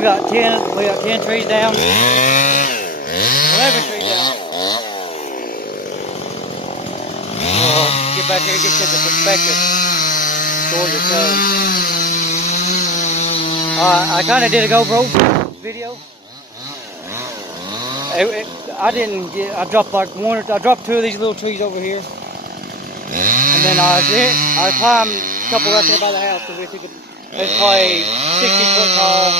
we got 10 trees down. 11 trees down. Get back here and get you the perspective. Gorgeous sun. I kind of did a GoPro video. I dropped two of these little trees over here. And then I climbed a couple right there by the house. It's probably 60 foot tall.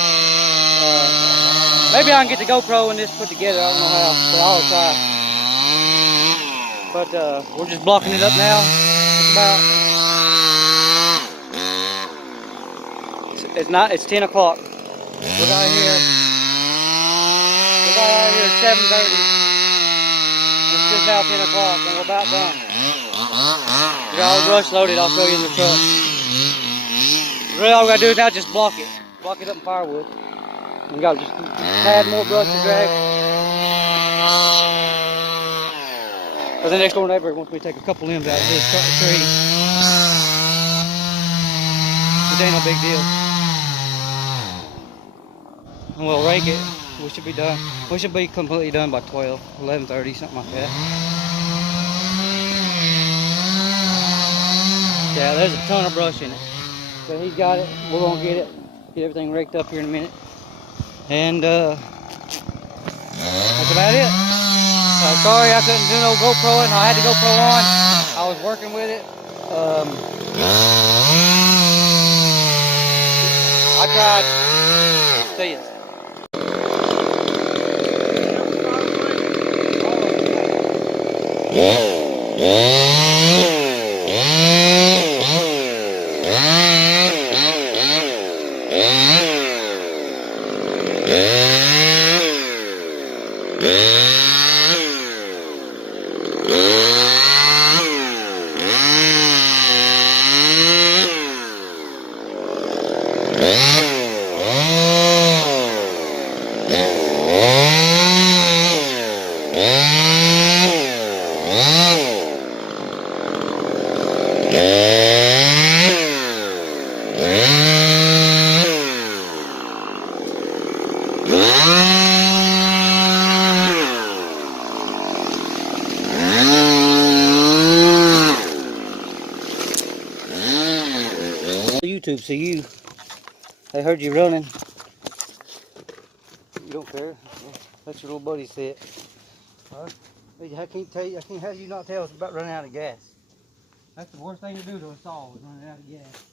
Maybe I can get the GoPro and this put together. I don't know how, but I'll try. But we're just blocking it up now. It's 10 o'clock. We're out here at 7:30. It's just now 10 o'clock and we're about done. We got all the brush loaded. I'll show you in the truck. Really all we gotta do is now just block it up in firewood. And we got just a tad more brush to drag. Because the next door neighbor wants me to take a couple limbs out of his tree. It ain't no big deal. And we'll rake it. We should be done. We should be completely done by 11:30, something like that. Yeah, there's a ton of brush in it. But he's got it. We're gonna get everything raked up here in a minute. And that's about it. Sorry I couldn't do no GoProing. I had the GoPro on. I was working with it. I tried. See ya. YouTube, so they heard you running. You don't care. That's your little buddy said. I can't have you not tell us about running out of gas. That's the worst thing to do to us all, is running out of gas.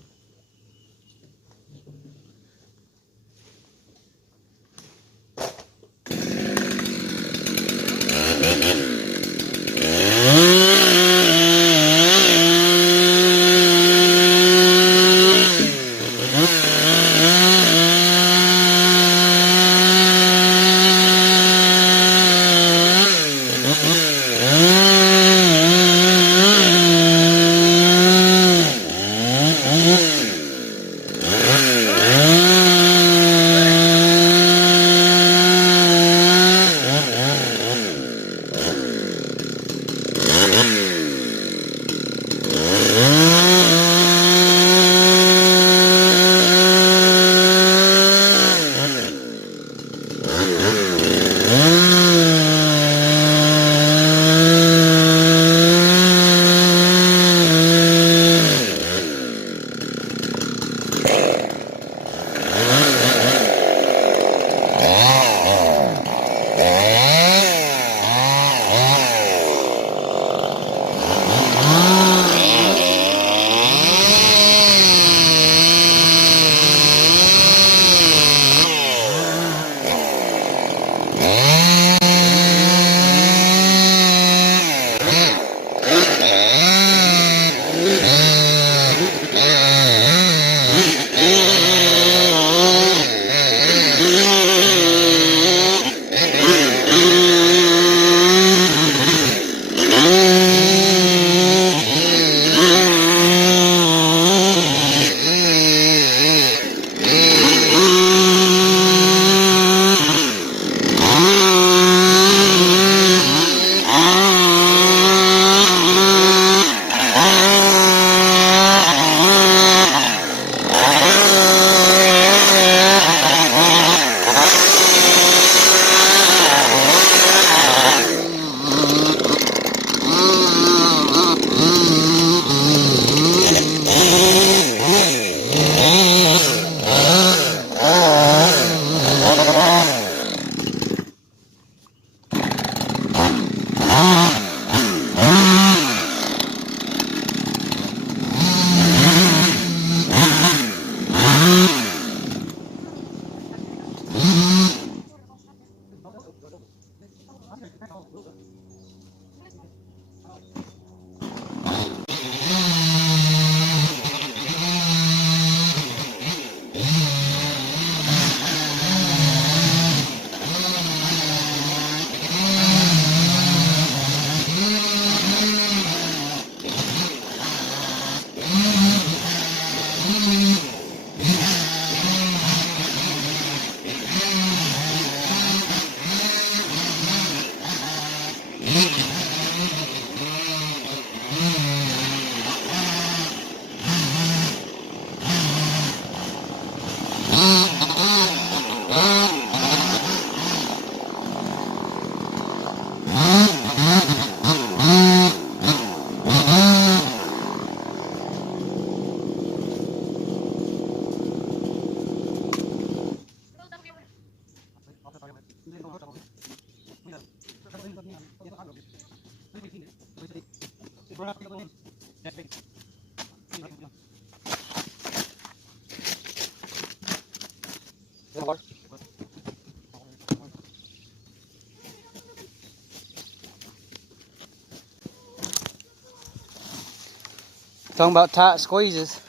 Talking about tight squeezes.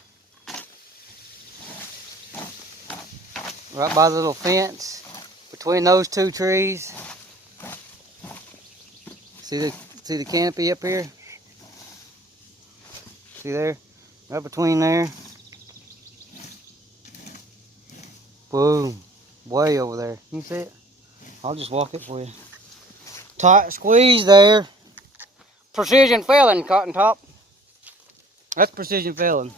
Right by the little fence between those two trees. See the canopy up here? See there? Right between there. Boom. Way over there. Can you see it? I'll just walk it for you. Tight squeeze there. Precision felling, Cotton Top. That's precision felling.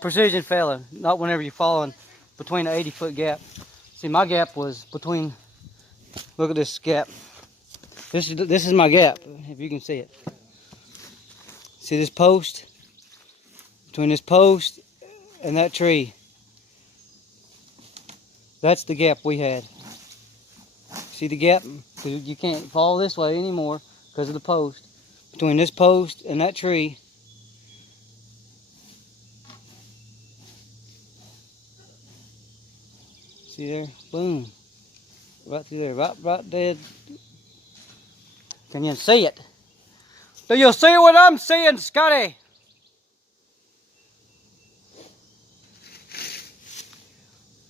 Precision felling, not whenever you're falling between an 80-foot gap. See, my gap was between, look at this gap. This is my gap, if you can see it. See this post? Between this post and that tree. That's the gap we had. See the gap? You can't fall this way anymore because of the post. Between this post and that tree. See there? Boom. Right through there. Right dead. Can you see it? Do you see what I'm seeing, Scotty?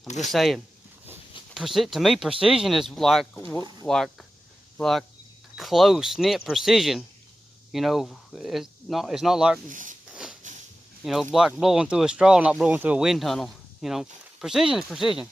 I'm just saying. To me, precision is like close knit precision. You know, it's not like, you know, like blowing through a straw, not blowing through a wind tunnel. You know, precision is precision.